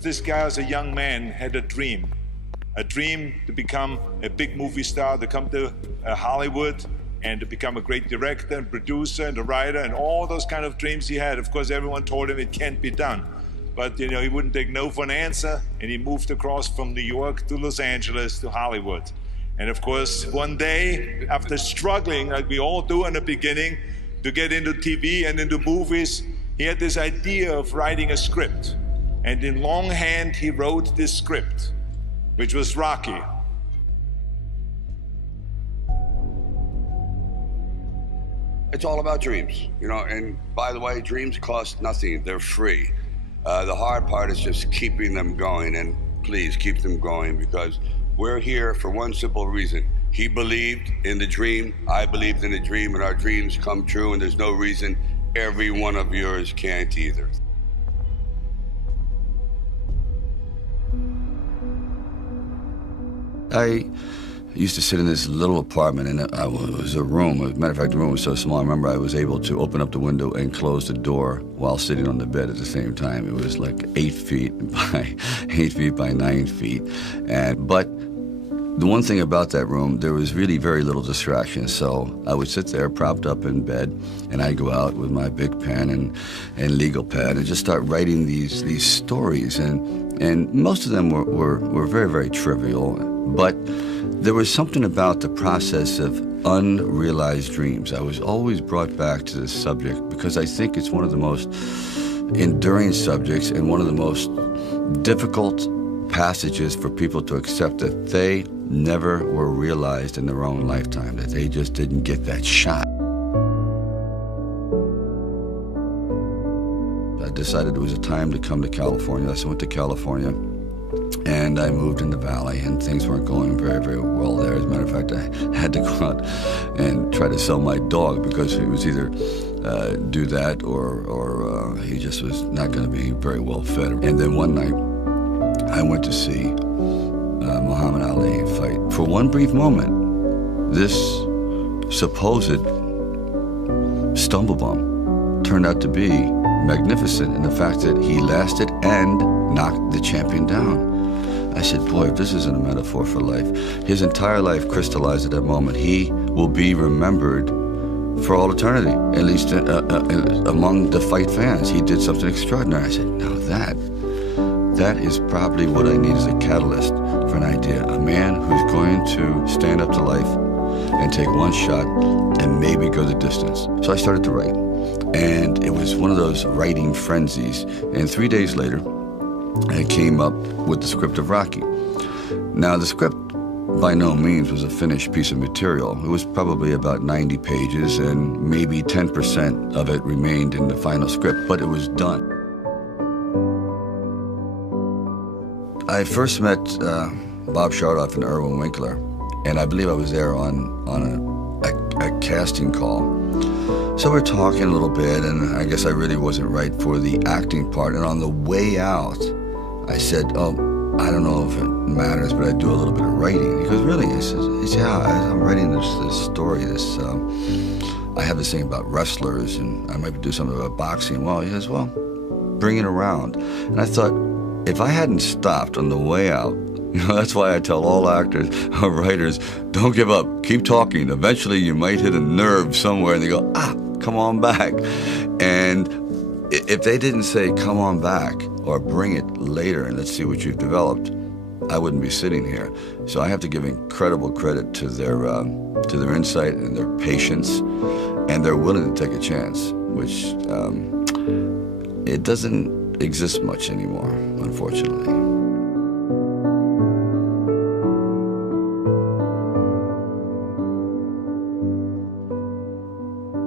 This guy as a young man had a dream to become a big movie star, to come to Hollywood and to become a great director and producer and a writer and all those kind of dreams he had. Of course, everyone told him it can't be done. But he wouldn't take no for an answer, and he moved across from New York to Los Angeles to Hollywood. And of course, one day, after struggling, like we all do in the beginning, to get into TV and into movies, he had this idea of writing a script. And in longhand, he wrote this script, which was Rocky. It's all about dreams, and by the way, dreams cost nothing. They're free. The hard part is just keeping them going, and please keep them going, because we're here for one simple reason. He believed in the dream, I believed in the dream, and our dreams come true, and there's no reason every one of yours can't either. I used to sit in this little apartment, and it was a room. As a matter of fact, the room was so small, I remember I was able to open up the window and close the door while sitting on the bed at the same time. It was like 8 feet by 9 feet. But the one thing about that room, there was really very little distraction. So I would sit there propped up in bed, and I'd go out with my big pen and legal pad and just start writing these stories. And most of them were very, very trivial. But there was something about the process of unrealized dreams. I was always brought back to this subject because I think it's one of the most enduring subjects and one of the most difficult passages for people to accept, that they never were realized in their own lifetime, that they just didn't get that shot. I decided it was a time to come to California, so I went to California. And I moved in the valley, and things weren't going very, very well there. As a matter of fact, I had to go out and try to sell my dog because he was either do that or he just was not going to be very well fed. And then one night, I went to see Muhammad Ali fight. For one brief moment, this supposed stumble bum turned out to be magnificent in the fact that he lasted and knocked the champion down. I said, boy, if this isn't a metaphor for life. His entire life crystallized at that moment. He will be remembered for all eternity, at least among the fight fans. He did something extraordinary. I said, now that is probably what I need as a catalyst for an idea. A man who's going to stand up to life and take one shot and maybe go the distance. So I started to write. And it was one of those writing frenzies. And 3 days later, I came up with the script of Rocky. Now, the script by no means was a finished piece of material. It was probably about 90 pages, and maybe 10% of it remained in the final script, but it was done. I first met Bob Chardoff and Irwin Winkler, and I believe I was there on a casting call. So we're talking a little bit, and I guess I really wasn't right for the acting part. And on the way out, I said, oh, I don't know if it matters, but I do a little bit of writing. He goes, really? He says, yeah, I'm writing this story. I have this thing about wrestlers, and I might do something about boxing. Well, he says, well, bring it around. And I thought, if I hadn't stopped on the way out, that's why I tell all actors or writers, don't give up, keep talking. Eventually you might hit a nerve somewhere and they go, come on back. And if they didn't say, come on back, or bring it later and let's see what you've developed, I wouldn't be sitting here. So I have to give incredible credit to their insight and their patience, and they're willing to take a chance, which it doesn't exist much anymore, unfortunately.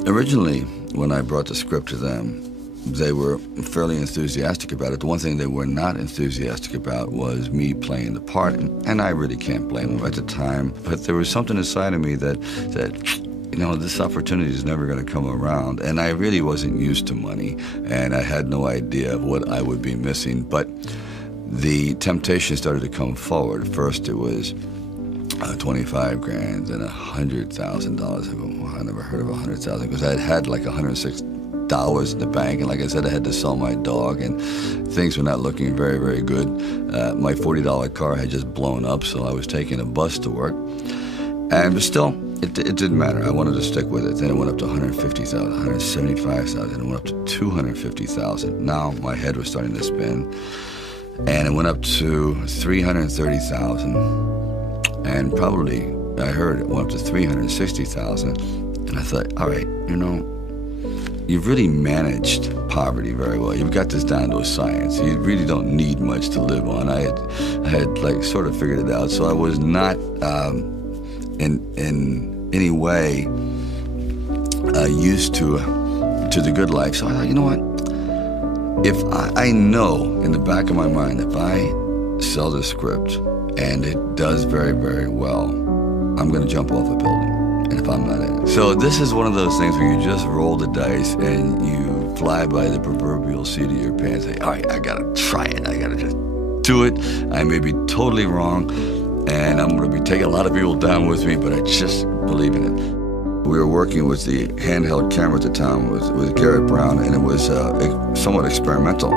Originally, when I brought the script to them, they were fairly enthusiastic about it. The one thing they were not enthusiastic about was me playing the part, and I really can't blame them at the time. But there was something inside of me that this opportunity is never going to come around. And I really wasn't used to money, and I had no idea of what I would be missing. But the temptation started to come forward. First, it was $25 grand and $100,000. I go, well, I never heard of $100,000 because I had like $106,000 dollars in the bank. And like I said, I had to sell my dog, and things were not looking very, very good. My $40 car had just blown up, so I was taking a bus to work. But still, it didn't matter. I wanted to stick with it. Then it went up to $150,000, $175,000, and it went up to $250,000. Now my head was starting to spin, and it went up to $330,000, and probably I heard it went up to $360,000. And I thought, all right, you know, you've really managed poverty very well. You've got this down to a science. You really don't need much to live on. I had like sort of figured it out. So I was not in any way used to the good life. So I thought, you know what? If I know in the back of my mind, if I sell this script and it does very, very well, I'm going to jump off a building. And if I'm not in it. So this is one of those things where you just roll the dice and you fly by the proverbial seat of your pants and say, all right, I gotta try it. I gotta just do it. I may be totally wrong, and I'm gonna be taking a lot of people down with me, but I just believe in it. We were working with the handheld camera at the time with Garrett Brown, and it was somewhat experimental.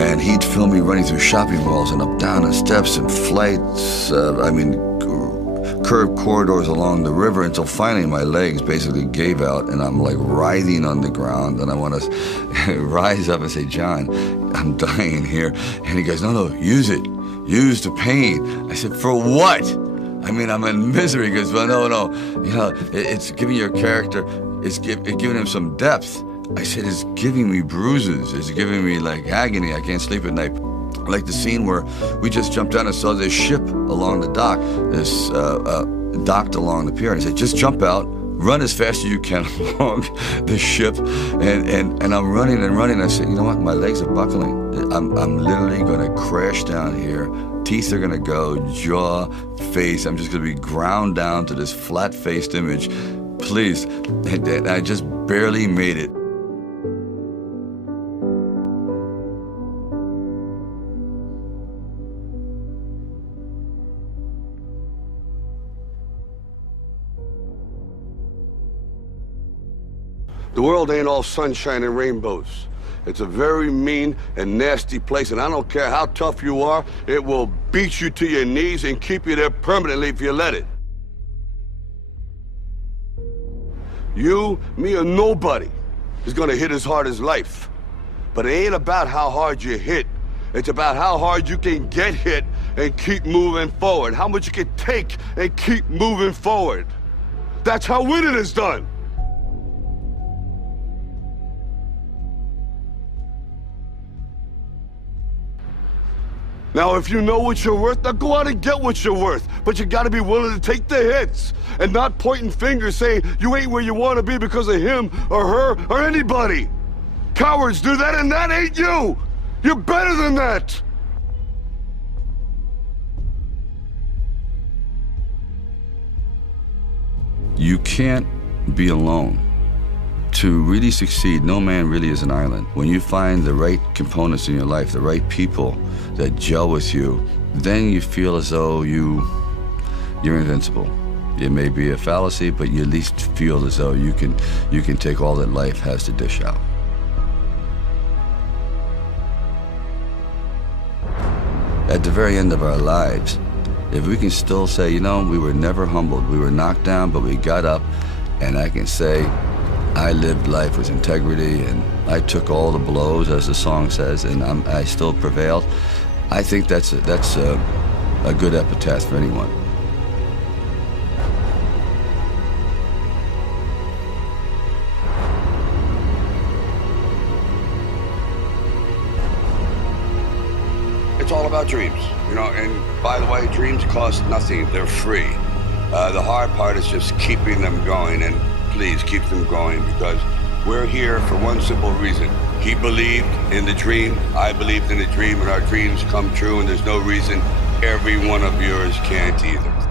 And he'd film me running through shopping malls and up down the steps and flights, curved corridors along the river, until finally my legs basically gave out and I'm like writhing on the ground, and I want to rise up and say, John, I'm dying here. And he goes, no, use it. Use the pain. I said, for what? I mean, I'm in misery. He goes, well, no. You know, it's giving your character, it's giving him some depth. I said, it's giving me bruises. It's giving me like agony. I can't sleep at night. Like the scene where we just jumped down and saw this ship along the dock, docked along the pier. And I said, just jump out, run as fast as you can along the ship. And I'm running and running. I said, you know what? My legs are buckling. I'm literally going to crash down here. Teeth are going to go, jaw, face. I'm just going to be ground down to this flat-faced image. Please. And I just barely made it. The world ain't all sunshine and rainbows. It's a very mean and nasty place, and I don't care how tough you are, it will beat you to your knees and keep you there permanently if you let it. You, me, or nobody is gonna hit as hard as life. But it ain't about how hard you hit. It's about how hard you can get hit and keep moving forward. How much you can take and keep moving forward. That's how winning is done. Now, if you know what you're worth, now go out and get what you're worth. But you gotta be willing to take the hits and not pointing fingers saying you ain't where you wanna be because of him or her or anybody. Cowards do that, and that ain't you. You're better than that. You can't be alone. To really succeed, no man really is an island. When you find the right components in your life, the right people that gel with you, then you feel as though you're invincible. It may be a fallacy, but you at least feel as though you can take all that life has to dish out. At the very end of our lives, if we can still say, you know, we were never humbled, we were knocked down, but we got up, and I can say, I lived life with integrity, and I took all the blows, as the song says, and I still prevailed. I think that's a good epitaph for anyone. It's all about dreams, you know, and by the way, dreams cost nothing. They're free. The hard part is just keeping them going, and please keep them going, because we're here for one simple reason. He believed in the dream, I believed in the dream, and our dreams come true, and there's no reason every one of yours can't either.